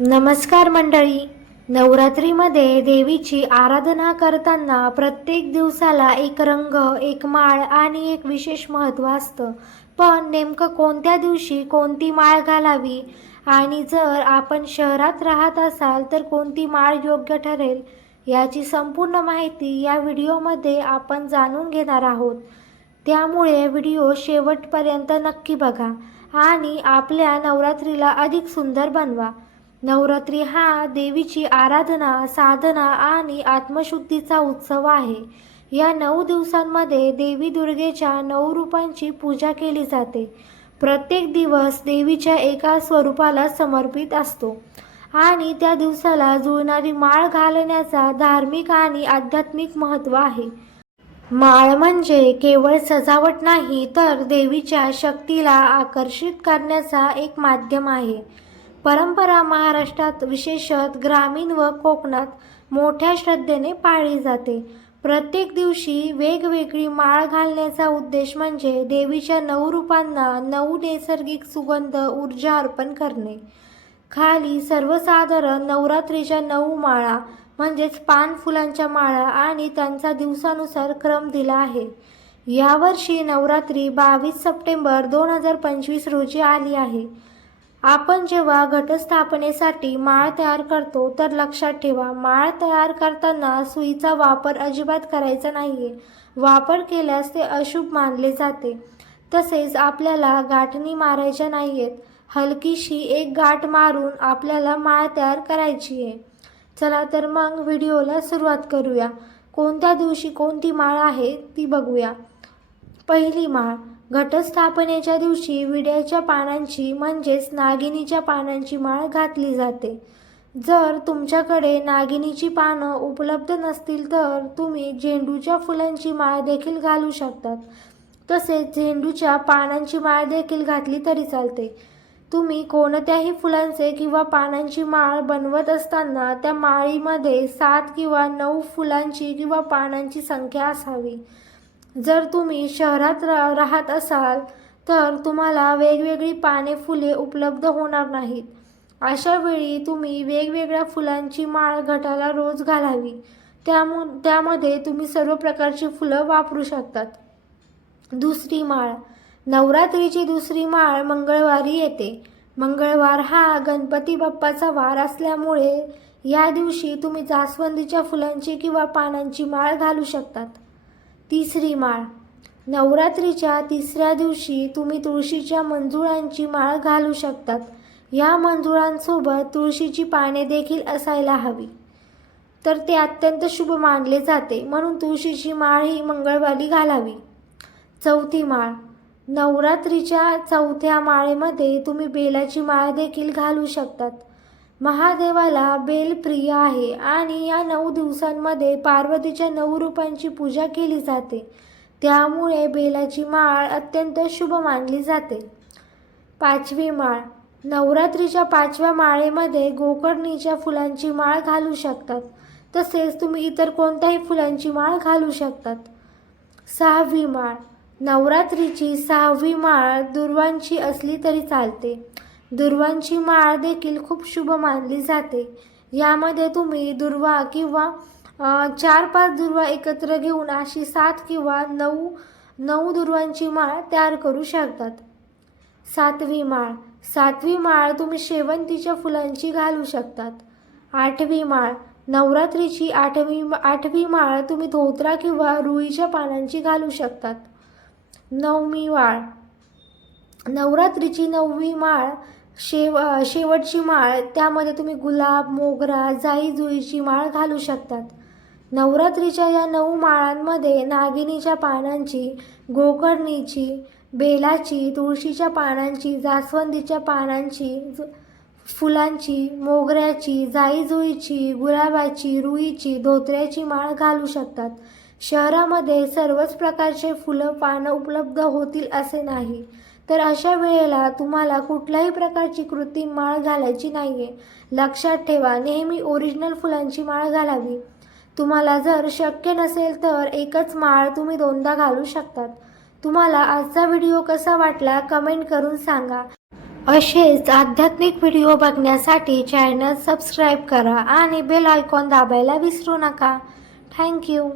नमस्कार मंडळी. नवरात्रीमध्ये देवीची आराधना करताना प्रत्येक दिवसाला एक रंग एक माळ आणि एक विशेष महत्त्व असतं. पण नेमकं कोणत्या दिवशी कोणती माळ घालावी? आणि जर आपण शहरात राहत असाल तर कोणती माळ योग्य ठरेल? याची संपूर्ण माहिती या व्हिडिओमध्ये आपण जाणून घेणार आहोत. त्यामुळे व्हिडिओ शेवटपर्यंत नक्की बघा आणि आपल्या नवरात्रीला अधिक सुंदर बनवा. नवरात्री हा देवीची आराधना साधना आणि आत्मशुद्धीचा उत्सव आहे. या नऊ दिवसांमध्ये देवी दुर्गेच्या नऊ रूपांची पूजा केली जाते. प्रत्येक दिवस देवीच्या एका स्वरूपाला समर्पित असतो. आणि त्या दिवसाला जुळणारी माळ घालण्याचा धार्मिक आणि आध्यात्मिक महत्त्व आहे. माळ म्हणजे केवळ सजावट नाही तर देवीच्या शक्तीला आकर्षित करण्याचा एक माध्यम आहे. परंपरा महाराष्ट्रात विशेषत ग्रामीण व कोकणात मोठ्या श्रद्धेने पाळली जाते. प्रत्येक दिवशी वेगवेगळी माळ घालण्याचा उद्देश म्हणजे देवीच्या नऊ रूपांना नऊ नैसर्गिक सुगंध ऊर्जा अर्पण करणे. खाली सर्वसाधारण नवरात्रीच्या नऊ माळा म्हणजेच पान फुलांच्या माळा आणि त्यांचा दिवसानुसार क्रम दिला आहे. यावर्षी नवरात्री बावीस सप्टेंबर दोन हजार पंचवीस रोजी आली आहे. आपण जेव्हा घटस्थापनेसाठी माळ तयार करतो तर लक्षात ठेवा माळ तयार करताना सुईचा वापर अजिबात करायचा नाहीये. वापर केल्यास ते अशुभ मानले जाते. तसेच आपल्याला गाठणी मारायच्या नाही आहेत हलकीशी एक गाठ मारून आपल्याला माळ तयार करायची आहे चला तर मग व्हिडिओला सुरुवात करूया. कोणत्या दिवशी कोणती माळ आहे ती बघूया. पहिली माळ घटस्थापनेच्या दिवशी विड्याच्या पानांची म्हणजेच नागिनीच्या पानांची माळ घातली जाते. जर तुमच्याकडे नागिनीची पानं उपलब्ध नसतील तर तुम्ही झेंडूच्या फुलांची माळ देखील घालू शकतात. तसेच झेंडूच्या पानांची माळ देखील घातली तरी चालते. तुम्ही कोणत्याही फुलांचे किंवा पानांची माळ बनवत असताना त्या माळीमध्ये सात किंवा नऊ फुलांची किंवा पानांची संख्या असावी. जर तुम्ही शहरात रा राहत असाल तर तुम्हाला वेगवेगळी पाने फुले उपलब्ध होणार नाहीत. अशा वेळी तुम्ही वेगवेगळ्या फुलांची माळ घटाला रोज घालावी. त्यामु त्यामध्ये तुम्ही सर्व प्रकारची फुलं वापरू शकतात. दुसरी माळ. नवरात्रीची दुसरी माळ मंगळवारी येते. मंगळवार हा गणपती बाप्पाचा वार असल्यामुळे या दिवशी तुम्ही जास्वंदीच्या फुलांची किंवा पानांची माळ घालू शकतात. तिसरी माळ. नवरात्रीच्या तिसऱ्या दिवशी तुम्ही तुळशीच्या मंजुळांची माळ घालू शकतात. या मंजुळांसोबत तुळशीची पाने देखील असायला हवी. तर ते अत्यंत शुभ मानले जाते म्हणून तुळशीची माळ ही मंगळवारी घालावी. चौथी माळ. नवरात्रीच्या चौथ्या माळेमध्ये तुम्ही बेलाची माळ देखील घालू शकतात. महादेवाला बेल प्रिय आहे आणि या नऊ दिवसांमध्ये पार्वतीच्या नऊ रूपांची पूजा केली जाते. त्यामुळे बेलाची माळ अत्यंत शुभ मानली जाते. पाचवी माळ. नवरात्रीच्या पाचव्या माळेमध्ये गोकर्णीच्या फुलांची माळ घालू शकतात. तसेच तुम्ही इतर कोणत्याही फुलांची माळ घालू शकतात. सहावी माळ. नवरात्रीची सहावी माळ दुर्वांची असली तरी चालते. दुर्वांची माळ देखील खूप शुभ मानली जाते. यामध्ये तुम्ही दुर्वा किंवा चार पाच दुर्वा एकत्र घेऊन अशी सात किंवा नऊ नऊ दुर्वांची माळ तयार करू शकतात. सातवी माळ. सातवी माळ तुम्ही शेवंतीच्या फुलांची घालू शकतात. आठवी माळ. नवरात्रीची आठवी आठवी माळ तुम्ही धोत्रा किंवा रुईच्या पानांची घालू शकतात. नवमी माळ नवरात्रीची नववी माळ शेव शेवटची माळ त्यामध्ये तुम्ही गुलाब मोगरा जाई जुईची माळ घालू शकतात. नवरात्रीच्या या नऊ माळांमध्ये नागिनीच्या पानांची गोकर्णीची बेलाची तुळशीच्या पानांची जास्वंदीच्या पानांची फुलांची मोगऱ्याची जाईजुईची गुलाबाची रुईची धोत्र्याची माळ घालू शकतात. शहरामध्ये सर्वच प्रकारचे फुलं पानं उपलब्ध होतील असे नाही. तर अशा वेळेला तुम्हाला कुठल्याही प्रकारची कृत्रिम माळ घालायची नाही आहे लक्षात ठेवा नेहमी ओरिजिनल फुलांची माळ घालावी. तुम्हाला जर शक्य नसेल तर एकच माळ तुम्ही दोनदा घालू शकतात. तुम्हाला आजचा व्हिडिओ कसा वाटला कमेंट करून सांगा. असेच आध्यात्मिक व्हिडिओ बघण्यासाठी चॅनल सबस्क्राईब करा आणि बेल आयकॉन दाबायला विसरू नका. थँक्यू